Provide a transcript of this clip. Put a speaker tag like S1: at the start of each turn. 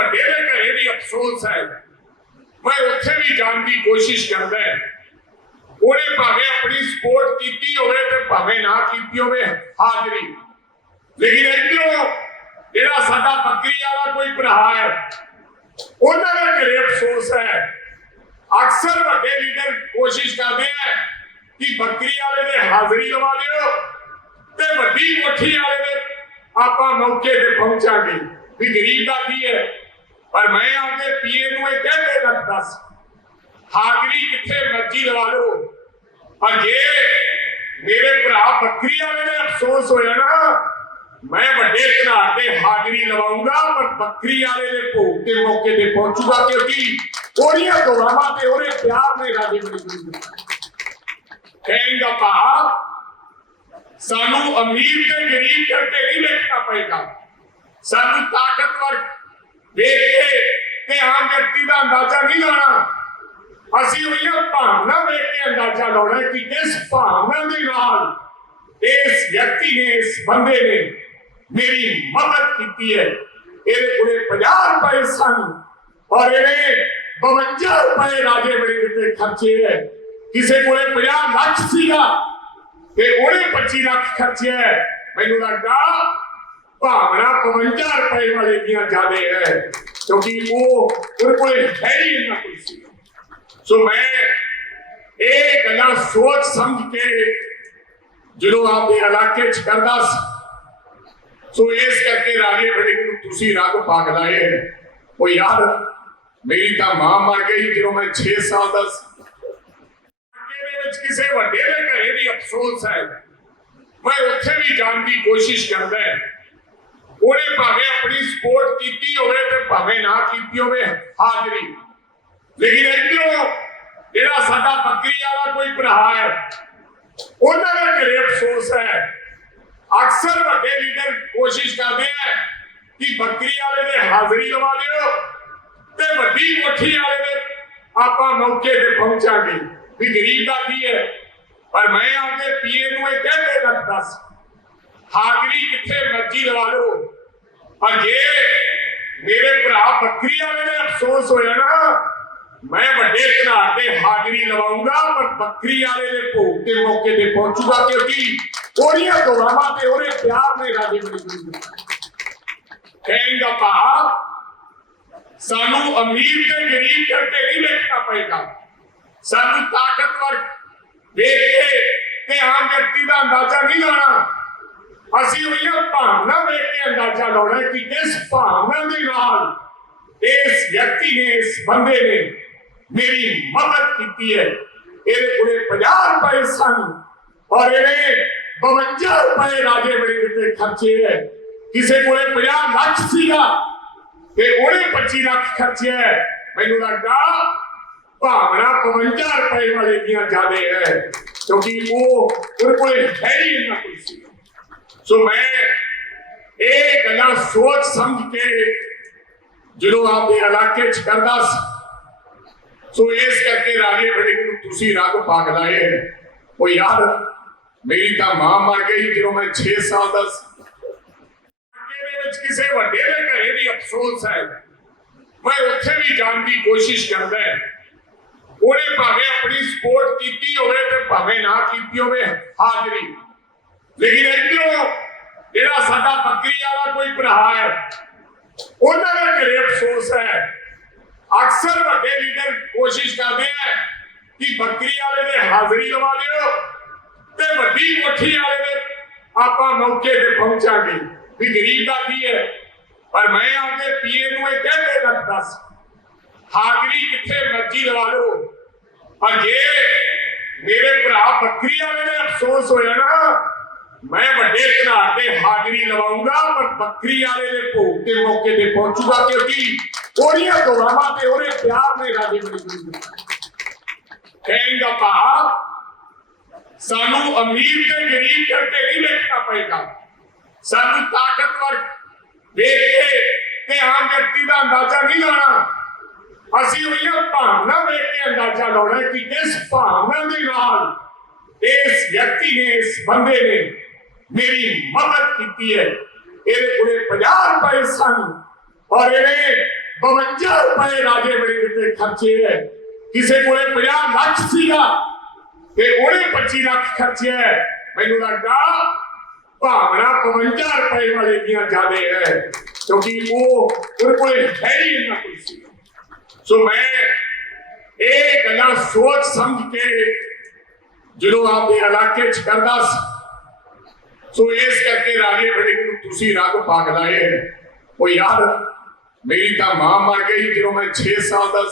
S1: ਵੱਡੇ ਦੇ ਘਰੇ ਵੀ ਅਫਸੋਸ ਹੈ। ਮੈਂ ਉੱਥੇ ਵੀ ਜਾਣ ਦੀ ਕੋਸ਼ਿਸ਼ ਕਰਦਾ ਹੈ। ਉਹਨੇ ਭਾਵੇਂ ਆਪਣੀ ਸਪੋਰਟ ਕੀਤੀ ਹੋਵੇ ਤੇ ਭਾਵੇਂ ਨਾ ਕੀਤੀ ਹੋਵੇ, ਹਾਜ਼ਰੀ। ਲੇਕਿਨ ਇੱਧਰੋਂ ਜਿਹੜਾ ਸਾਡਾ ਬੱਕਰੀ ਵਾਲਾ ਕੋਈ ਭਰਾ ਹੈ, ਉਹਨਾਂ ਦੇ ਘਰੇ ਅਫਸੋਸ ਹੈ। ਅਕਸਰ ਵੱਡੇ ਲੀਡਰ ਕੋਸ਼ਿਸ਼ ਕਰਦੇ ਆ ਕਿ ਬੱਕਰੀ ਵਾਲੇ ਦੇ ਹਾਜ਼ਰੀ ਲਵਾ ਦਿਓ ਤੇ ਵੱਡੀ ਮੁੱਠੀ ਵਾਲੇ ਦੇ ਆਪਾਂ ਮੌਕੇ ਤੇ ਪਹੁੰਚਾਂਗੇ। ਵੀ ਗਰੀਬ ਦਾ ਕੀ ਹੈ? ਪਰ ਮੈਂ ਆਪਦੇ ਪੀਏ ਨੂੰ ਇਹ ਕਹਿ ਕੇ ਰੱਖਦਾ ਸੀ, ਹਾਜ਼ਰੀ ਕਿੱਥੇ ਮਰਜ਼ੀ ਲਵਾ ਲਓ। ਪਰ ਜੇ ਮੇਰੇ ਭਰਾ ਬੱਕਰੀ ਵਾਲੇ ਨੇ ਅਫਸੋਸ ਹੋਇਆ ਨਾ, ਮੈਂ ਵੱਡੇ ਘਰਾਟ ਤੇ ਹਾਜ਼ਰੀ ਲਵਾਉਂਗਾ, ਪਰ ਬੱਕਰੀ ਵਾਲੇ ਦੇ ਭੋਗ ਤੇ ਮੌਕੇ ਤੇ ਪਹੁੰਚੂਗਾ ਕਿਉਂਕਿ ਉਹਦੀਆਂ ਦੁਆਵਾਂ ਤੇ ਉਹਦੇ ਪਿਆਰ ਨੇ ਰਾਜੇ ਬੜੀ ਗੁਰੂ ਕਹਿੰਦਾ ਭਾਵ, ਸਾਨੂੰ ਅਮੀਰ ਤੇ ਗਰੀਬ ਕਰਕੇ ਨਹੀਂ ਵੇਖਣਾ ਪਏਗਾ। ਸਾਨੂੰ ਤਾਕਤਵਰ ਵੇਖ ਕੇ ਤੇ ਆਮ ਵਿਅਕਤੀ ਦਾ ਅੰਦਾਜ਼ਾ ਨਹੀਂ ਲਾਣਾ ਅਸੀਂ ਉਹਦੀਆਂ ਭਾਵਨਾ ਵੇਖ ਕੇ ਅੰਦਾਜ਼ਾ ਲਾਉਣਾ ਕਿ ਕਿਸ ਭਾਵਨਾ ਦੇ ਨਾਲ ਇਸ ਵਿਅਕਤੀ ਨੇ, ਇਸ ਬੰਦੇ ਨੇ ਮੇਰੀ ਮਦਦ ਕੀਤੀ ਹੈ। ਇਹਦੇ ਕੋਲੇ 50 ਰੁਪਏ ਸਨ ਔਰ ਇਹਨੇ 52 ਰੁਪਏ ਰਾਜੇ ਬੜੀ ਤੇ ਖਰਚੇ ਹੈ। ਕਿਸੇ ਕੋਲੇ 50 ਲੱਖ ਸੀਗਾ ਤੇ ਉਹਨੇ 25 ਲੱਖ ਖਰਚਿਆ ਮੈਨੂੰ ਲੱਗਦਾ ਭਾਵਨਾ 52 ਰੁਪਏ ਵਾਲੇ ਦੀਆਂ ਜ਼ਿਆਦੇ ਹੈ ਕਿਉਂਕਿ ਉਹ ਉਹਦੇ ਕੋਲੇ ਹੈ ਹੀ ਇੰਨਾ ਕੁਝ ਸੀ ਸੋ ਮੈਂ ਇਹ ਗੱਲਾਂ ਸੋਚ ਸਮਝ ਕੇ ਜਦੋਂ ਆਪਦੇ ਇਲਾਕੇ ਚ ਕਰਦਾ ਸੀ ਸੋ ਇਸ ਕਰਕੇ ਰਾਜੇ ਬੜੇ ਨੂੰ ਤੁਸੀਂ ਰੰਗ ਪਾਗ ਲਾਏ ਹੈ। ਉਹ ਯਾਰ ਮੇਰੀ ਤਾਂ ਮਾਂ ਮਰ ਗਈ ਜਦੋਂ ਮੈਂ 6 ਸਾਲ ਦਾ ਸੀ ਇਲਾਕੇ ਦੇ ਵਿੱਚ ਕਿਸੇ ਵੱਡੇ ਦੇ ਘਰੇ ਵੀ ਅਫਸੋਸ ਹੈ ਮੈਂ ਉੱਥੇ ਵੀ ਜਾਣ ਦੀ ਕੋਸ਼ਿਸ਼ ਕਰਦਾ ਹੈ ਉਹਨੇ ਭਾਵੇਂ ਆਪਣੀ ਸਪੋਰਟ ਕੀਤੀ ਹੋਵੇ ਤੇ ਭਾਵੇਂ ਨਾ ਕੀਤੀ ਹੋਵੇ, ਹਾਜ਼ਰੀ। ਲੇਕਿਨ ਇੱਧਰੋਂ ਜਿਹੜਾ ਸਾਡਾ ਬੱਕਰੀ ਵਾਲਾ ਕੋਈ ਭਰਾ ਹੈ, ਉਹਨਾਂ ਦੇ ਘਰੇ ਅਫਸੋਸ ਹੈ। ਅਕਸਰ ਵੱਡੇ ਲੀਡਰ ਕੋਸ਼ਿਸ਼ ਕਰਦੇ ਆ ਕਿ ਬੱਕਰੀ ਵਾਲੇ ਦੇ ਹਾਜ਼ਰੀ ਲਵਾ ਦਿਓ ਤੇ ਵੱਡੀ ਮੁੱਠੀ ਵਾਲੇ ਦੇ ਆਪਾਂ ਮੌਕੇ ਤੇ ਪਹੁੰਚਾਂਗੇ। ਵੀ ਗਰੀਬ ਦਾ ਕੀ ਹੈ? ਪਰ ਮੈਂ ਆਪਦੇ ਪੀਏ ਨੂੰ ਇਹ ਕਹਿੰਦੇ ਕੇ ਰੱਖਦਾ ਸੀ ਹਾਜ਼ਰੀ ਕਿੱਥੇ ਮਰਜ਼ੀ ਲਵਾ ਲਓ। ਪਰ ਜੇ ਮੇਰੇ ਭਰਾ ਬੱਕਰੀ ਵਾਲੇ ਨੇ ਅਫਸੋਸ ਹੋਇਆ ਨਾ, ਮੈਂ ਵੱਡੇ ਘਰਾਟ ਤੇ ਹਾਜ਼ਰੀ ਲਵਾਉਂਗਾ, ਪਰ ਬੱਕਰੀ ਵਾਲੇ ਦੇ ਭੋਗ ਤੇ ਮੌਕੇ ਤੇ ਪਹੁੰਚੂਗਾ ਕਿਉਂਕਿ ਉਹਦੀਆਂ ਦੁਆਵਾਂ ਤੇ ਉਹਦੇ ਪਿਆਰ ਨੇ ਰਾਜੇ ਬੜੀ ਗੁਰੂ ਕਹਿੰਦਾ ਭਾਵ, ਸਾਨੂੰ ਅਮੀਰ ਤੇ ਗਰੀਬ ਕਰਕੇ ਨਹੀਂ ਵੇਖਣਾ ਪਏਗਾ। ਸਾਨੂੰ ਤਾਕਤਵਰ ਵੇਖ ਕੇ ਤੇ ਆਮ ਵਿਅਕਤੀ ਦਾ ਅੰਦਾਜ਼ਾ ਨਹੀਂ ਲਾਣਾ ਅਸੀਂ ਉਹਦੀਆਂ ਭਾਵਨਾ ਵੇਖ ਕੇ ਅੰਦਾਜ਼ਾ ਲਾਉਣਾ ਕਿ ਕਿਸ ਭਾਵਨਾ ਦੇ ਨਾਲ ਇਸ ਵਿਅਕਤੀ ਨੇ, ਇਸ ਬੰਦੇ ਨੇ ਮੇਰੀ ਮਦਦ ਕੀਤੀ ਹੈ। ਇਹਦੇ ਕੋਲੇ 50 ਰੁਪਏ ਸਨ ਔਰ ਇਹਨੇ 52 ਰੁਪਏ ਰਾਜੇ ਬੜੀ ਤੇ ਖਰਚੇ ਹੈ। ਕਿਸੇ ਕੋਲੇ 50 ਲੱਖ ਸੀਗਾ ਤੇ ਉਹਨੇ 25 ਲੱਖ ਖਰਚਿਆ ਮੈਨੂੰ ਲੱਗਦਾ ਭਾਵਨਾ 52 ਰੁਪਏ ਵਾਲੇ ਦੀਆਂ ਜ਼ਿਆਦੇ ਹੈ, ਕਿਉਂਕਿ ਉਹ ਉਹਦੇ ਕੋਲੇ ਹੈ ਹੀ ਇੰਨਾ ਕੁਝ ਸੀ। ਸੋ ਮੈਂ ਇਹ ਗੱਲਾਂ ਸੋਚ ਸਮਝ ਕੇ ਜਦੋਂ ਆਪਦੇ ਇਲਾਕੇ ਚ ਕਰਦਾ ਸੀ, ਸੋ ਇਸ ਕਰਕੇ ਰਾਜੇ ਬੜੇ ਨੂੰ ਤੁਸੀਂ ਰੰਗ ਪਾਗ ਲਾਏ ਉਹ ਯਾਰ, ਮੇਰੀ ਤਾਂ ਮਾਂ ਮਰ ਗਈ ਜਦੋਂ ਮੈਂ 6 ਸਾਲ ਦਾ ਸੀ। ਦੇ ਵਿੱਚ ਕਿਸੇ ਵੱਡੇ ਦੇ ਘਰੇ ਵੀ ਅਫਸੋਸ ਹੈ। ਮੈਂ ਉੱਥੇ ਵੀ ਜਾਣ ਦੀ ਕੋਸ਼ਿਸ਼ ਕਰਦਾ ਹੈ। ਉਹਨੇ ਭਾਵੇਂ ਆਪਣੀ ਸਪੋਰਟ ਕੀਤੀ ਹੋਵੇ ਤੇ ਭਾਵੇਂ ਨਾ ਕੀਤੀ ਹੋਵੇ, ਹਾਜ਼ਰੀ। ਲੇਕਿਨ ਇੱਧਰੋਂ ਜਿਹੜਾ ਸਾਡਾ ਬੱਕਰੀ ਵਾਲਾ ਕੋਈ ਭਰਾ ਹੈ। ਉਹਨਾਂ ਦੇ ਘਰੇ ਅਫਸੋਸ ਹੈ। ਅਕਸਰ ਵੱਡੇ ਲੀਡਰ ਕੋਸ਼ਿਸ਼ ਕਰਦੇ ਆ ਕਿ ਬੱਕਰੀ ਵਾਲੇ ਦੇ ਹਾਜ਼ਰੀ ਲਵਾ ਦਿਓ ਤੇ ਵੱਡੀ ਮੁੱਠੀ ਵਾਲੇ ਦੇ ਆਪਾਂ ਮੌਕੇ ਤੇ ਪਹੁੰਚਾਂਗੇ। ਵੀ ਗਰੀਬ ਦਾ ਕੀ ਹੈ? ਪਰ ਮੈਂ ਆਪਦੇ ਪੀਏ ਨੂੰ ਇਹ ਕਹਿ ਕੇ ਸੀ ਹਾਜ਼ਰੀ ਕਿੱਥੇ ਮਰਜ਼ੀ ਲਵਾ ਲਓ। ਪਰ ਜੇ ਮੇਰੇ ਭਰਾ ਬੱਕਰੀ ਵਾਲੇ ਨੇ ਅਫਸੋਸ ਹੋਇਆ ਨਾ ਮੈਂ ਵੱਡੇ ਘਰਾਟ ਤੇ ਹਾਜ਼ਰੀ ਲਵਾਉਂਗਾ, ਪਰ ਬੱਕਰੀ ਵਾਲੇ ਦੇ ਭੋਗ ਤੇ ਮੌਕੇ ਤੇ ਪਹੁੰਚੂਗਾ ਕਿਉਂਕਿ ਉਹਦੀਆਂ ਦੁਆਵਾਂ ਤੇ ਉਹਦੇ ਪਿਆਰ ਨੇ ਰਾਜੇ ਬੜੀ ਗੁਰੂ ਕਹਿੰਦਾ ਭਾਵ, ਸਾਨੂੰ ਅਮੀਰ ਤੇ ਗਰੀਬ ਕਰਕੇ ਨਹੀਂ ਵੇਖਣਾ ਪਏਗਾ। ਸਾਨੂੰ ਤਾਕਤਵਰ ਵੇਖ ਕੇ ਤੇ ਆਮ ਵਿਅਕਤੀ ਦਾ ਅੰਦਾਜ਼ਾ ਨਹੀਂ ਲਾਣਾ ਅਸੀਂ ਉਹਦੀਆਂ ਭਾਵਨਾ ਵੇਖ ਕੇ ਅੰਦਾਜ਼ਾ ਲਾਉਣਾ ਕਿ ਕਿਸ ਭਾਵਨਾ ਦੇ ਨਾਲ ਇਸ ਵਿਅਕਤੀ ਨੇ, ਇਸ ਬੰਦੇ ਨੇ ਮੇਰੀ ਮਦਦ ਕੀਤੀ ਹੈ ਇਹਦੇ ਕੋਲੇ 50 ਰੁਪਏ ਸਨ ਔਰ ਇਹਨੇ 52 ਰੁਪਏ ਰਾਜੇ ਵੜਿੰਗ ਤੇ ਖਰਚੇ ਹੈ ਕਿਸੇ ਕੋਲੇ 50 ਲੱਖ ਸੀਗਾ ਤੇ ਉਹਨੇ 25 ਲੱਖ ਖਰਚਿਆ ਹੈ। ਮੈਨੂੰ ਲੱਗਦਾ ਭਾਵਨਾ 52 ਰੁਪਏ ਵਾਲੇ ਦੀਆਂ ਜ਼ਿਆਦੇ ਹੈ ਕਿਉਂਕਿ ਉਹ ਉਹਦੇ ਕੋਲੇ ਹੈ ਹੀ ਇੰਨਾ ਕੁਝ ਸੀ ਸੋ ਮੈਂ ਇਹ ਗੱਲਾਂ ਸੋਚ ਸਮਝ ਕੇ ਜਦੋਂ ਆਪਦੇ ਇਲਾਕੇ ਚ ਕਰਦਾ ਸੀ ਸੋ ਇਸ ਕਰਕੇ ਰਾਜੇ ਵੜਿੰਗ ਨੂੰ ਤੁਸੀਂ ਰੱਗ ਪਾਗ ਲਾਏ ਹੈ। ਉਹ ਯਾਰ ਮੇਰੀ ਤਾਂ ਮਾਂ ਮਰ ਗਈ ਜਦੋਂ ਮੈਂ 6 ਸਾਲ ਦਾ